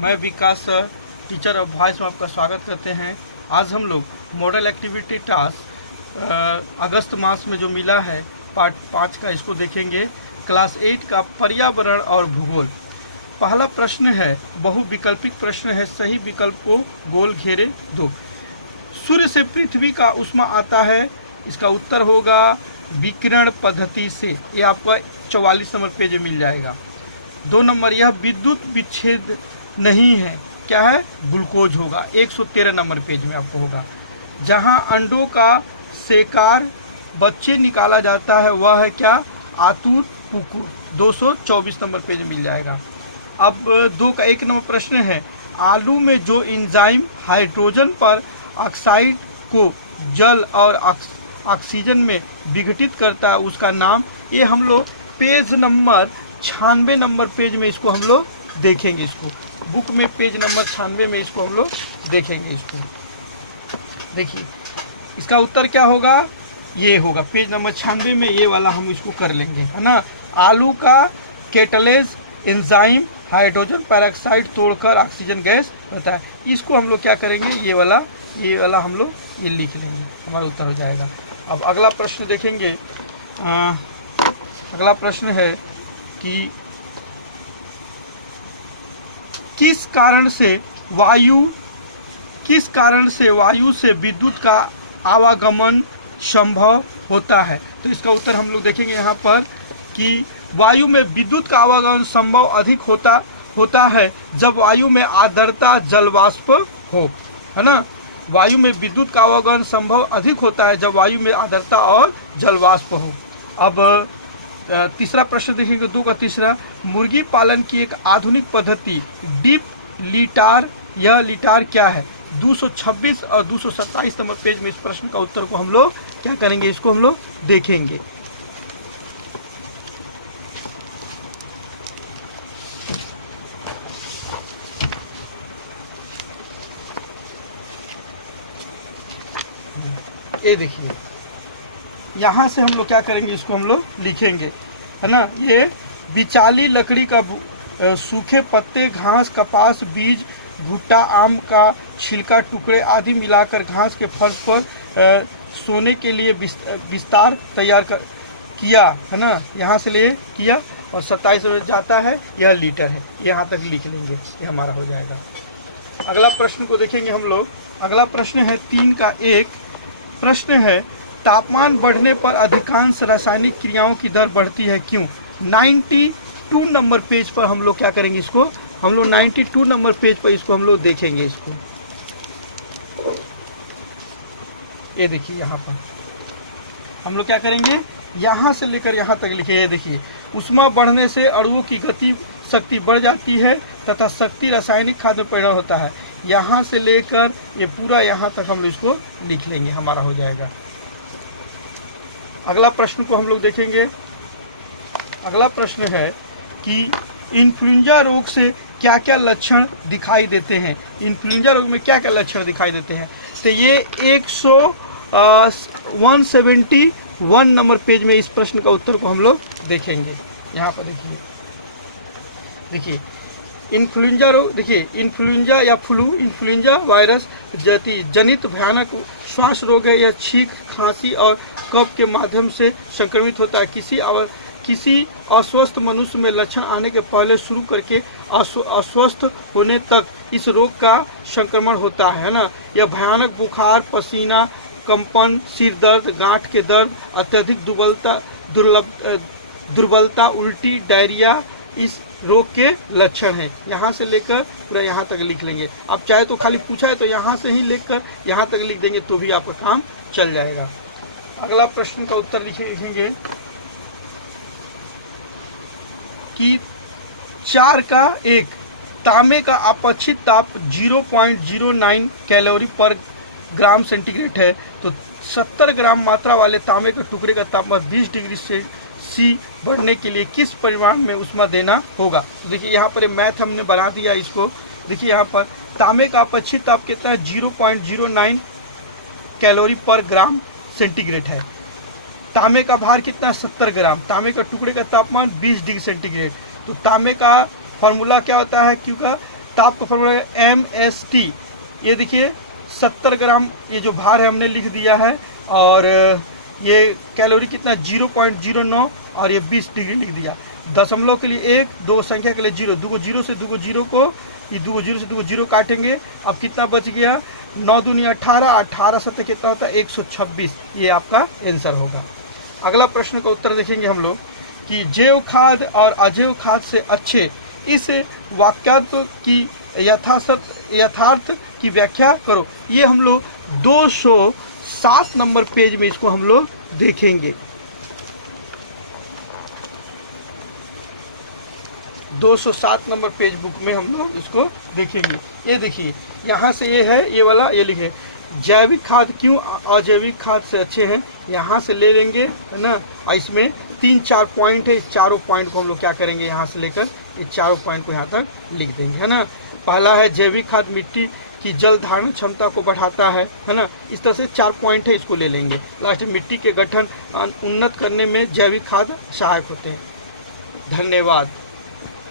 मैं विकास sir, teacher of voice में आपका स्वागत करते हैं। आज हम लोग मॉडल एक्टिविटी टास्क अगस्त मास में जो मिला है पार्ट 5 का, इसको देखेंगे। क्लास 8 का पर्यावरण और भूगोल। पहला प्रश्न है बहुविकल्पिक प्रश्न है, सही विकल्प को गोल घेरे दो। सूर्य से पृथ्वी का ऊष्मा आता है, इसका उत्तर होगा विकिरण पद्धति से। ये आपका 44 नंबर पेज में मिल जाएगा। 2 नंबर, यह विद्युत विच्छेद नहीं है, क्या है? ग्लूकोज होगा। 113 नंबर पेज में आपको होगा। जहां अंडों का सेकार बच्चे निकाला जाता है वह है क्या? आतुर पुकुर। 224 नंबर पेज में मिल जाएगा। अब 2 का 1 नंबर प्रश्न है, आलू में जो एंजाइम हाइड्रोजन पर ऑक्साइड को जल और ऑक्सीजन में विघटित करता है उसका नाम। ये हम लोग पेज नंबर 96 नंबर पेज में इसको हम लोग देखेंगे। इसको बुक में पेज नंबर 96 में इसको हम लोग देखेंगे। इसको देखिए, इसका उत्तर क्या होगा? ये होगा पेज नंबर 96 में, ये वाला हम इसको कर लेंगे, है ना। आलू का कैटलेज एंजाइम हाइड्रोजन पेरोक्साइड तोड़कर ऑक्सीजन गैस होता है। इसको हम लोग क्या करेंगे? ये वाला हम लोग ये लिख लेंगे, हमारा उत्तर हो जाएगा। अब अगला प्रश्न देखेंगे। अगला प्रश्न है कि किस कारण से वायु से विद्युत का आवागमन संभव होता है? तो इसका उत्तर हम लोग देखेंगे यहाँ पर कि वायु में विद्युत का आवागमन संभव अधिक होता है जब वायु में आर्द्रता जलवाष्प हो, है ना। वायु में विद्युत का आवागमन संभव अधिक होता है जब वायु में आर्द्रता और जलवाष्प हो। अब तीसरा प्रश्न देखेंगे, 2 का तीसरा, मुर्गी पालन की एक आधुनिक पद्धति डीप लिटार। यह लिटार क्या है? 226 और 227 नंबर पेज में इस प्रश्न का उत्तर को हम लोग क्या करेंगे? इसको हम लोग देखेंगे। ये देखिए, यहाँ से हम लोग क्या करेंगे? इसको हम लोग लिखेंगे, है ना। ये बिचाली लकड़ी का सूखे पत्ते, घास, कपास, बीज, भुट्टा, आम का छिलका, टुकड़े आदि मिलाकर घास के फर्श पर सोने के लिए विस्तार तैयार किया, है ना। यहाँ से ले किया और 27 में जाता है, यह लीटर है। यहाँ तक लिख लेंगे, ये हमारा हो जाएगा। अगला प्रश्न को देखेंगे हम लोग। अगला प्रश्न है 3 का 1 प्रश्न है, तापमान बढ़ने पर अधिकांश रासायनिक क्रियाओं की दर बढ़ती है, क्यों? 92 नंबर पेज पर हम लोग क्या करेंगे? इसको हम लोग 92 नंबर पेज पर इसको हम लोग देखेंगे। इसको ये देखिए, यहाँ पर हम लोग क्या करेंगे? यहाँ से लेकर यहाँ तक लिखे। ये देखिए, ऊष्मा बढ़ने से अणुओं की गति शक्ति बढ़ जाती है तथा शक्ति रासायनिक खाद्य में परिणत होता है। यहाँ से लेकर ये पूरा यहाँ तक हम लोग इसको लिख लेंगे, हमारा हो जाएगा। अगला प्रश्न को हम लोग देखेंगे। अगला प्रश्न है कि इन्फ्लुएंजा रोग से क्या क्या लक्षण दिखाई देते हैं? इन्फ्लुएंजा रोग में क्या क्या लक्षण दिखाई देते हैं? तो ये 171 नंबर पेज में इस प्रश्न का उत्तर को हम लोग देखेंगे। यहाँ पर देखिए इन्फ्लुएंजा रोग। देखिए, इन्फ्लुएंजा या फ्लू, इन्फ्लुएंजा वायरस जनित भयानक श्वास रोग है। यह छींक, खांसी और कफ के माध्यम से संक्रमित होता है। किसी अस्वस्थ मनुष्य में लक्षण आने के पहले शुरू करके अस्वस्थ होने तक इस रोग का संक्रमण होता है ना। यह भयानक बुखार, पसीना, कंपन, सिर दर्द, गांठ के दर्द, अत्यधिक दुर्बलता, उल्टी, डायरिया इस रोग के लक्षण हैं। यहाँ से लेकर पूरा यहाँ तक लिख लेंगे। आप चाहे तो खाली पूछा है तो यहाँ से ही लेकर यहाँ तक लिख देंगे तो भी आपका काम चल जाएगा। अगला प्रश्न का उत्तर लिखेंगे कि 4 का 1 तांबे का अपेक्षित ताप 0.09 कैलोरी पर ग्राम सेंटीग्रेड है, तो 70 ग्राम मात्रा वाले तांबे के टुकड़े का तापमान 20 डिग्री से सी बढ़ने के लिए किस परिमाण में ऊष्मा देना होगा? तो देखिए, यहाँ पर मैथ हमने बना दिया इसको। देखिए, यहाँ पर तांबे का अपेक्षित ताप कितना है? 0.09 कैलोरी पर ग्राम सेंटीग्रेड है। तांबे का भार कितना? 70 ग्राम। तांबे का टुकड़े का तापमान 20 डिग्री सेंटीग्रेड। तो तांबे का फॉर्मूला क्या होता है? क्योंकि ताप का फॉर्मूला है MST। ये देखिए 70 ग्राम ये जो भार है हमने लिख दिया है, और ये कैलोरी कितना 0.09 और ये 20 डिग्री लिख दिया। दशमलव के लिए 1, 2 संख्या के लिए 0, दो जीरो से दो जीरो को, ये दो जीरो से दो जीरो काटेंगे। अब कितना बच गया, 9 दूनी 18, 18 सत्तर कितना होता है 126। ये आपका आंसर होगा। अगला प्रश्न का उत्तर देखेंगे हम लोग कि जैव खाद और अजैव खाद से अच्छे, इस वाक्यात्व की यथार्थ की व्याख्या करो। ये हम लोग 207 नंबर पेज में इसको हम लोग देखेंगे। 207 नंबर पेज बुक में हम लोग इसको देखेंगे। ये देखिए यहाँ से ये है, ये वाला ये लिखे जैविक खाद क्यों अजैविक खाद से अच्छे हैं, यहाँ से ले लेंगे, है ना। और इसमें 3-4 पॉइंट है, इस चारों पॉइंट को हम लोग क्या करेंगे, यहाँ से लेकर ये चारों पॉइंट को यहाँ तक लिख देंगे, है ना। पहला है जैविक खाद मिट्टी की जल धारण क्षमता को बढ़ाता है ना। इस तरह से 4 पॉइंट है, इसको ले लेंगे। लास्ट में मिट्टी के गठन उन्नत करने में जैविक खाद सहायक होते हैं। धन्यवाद।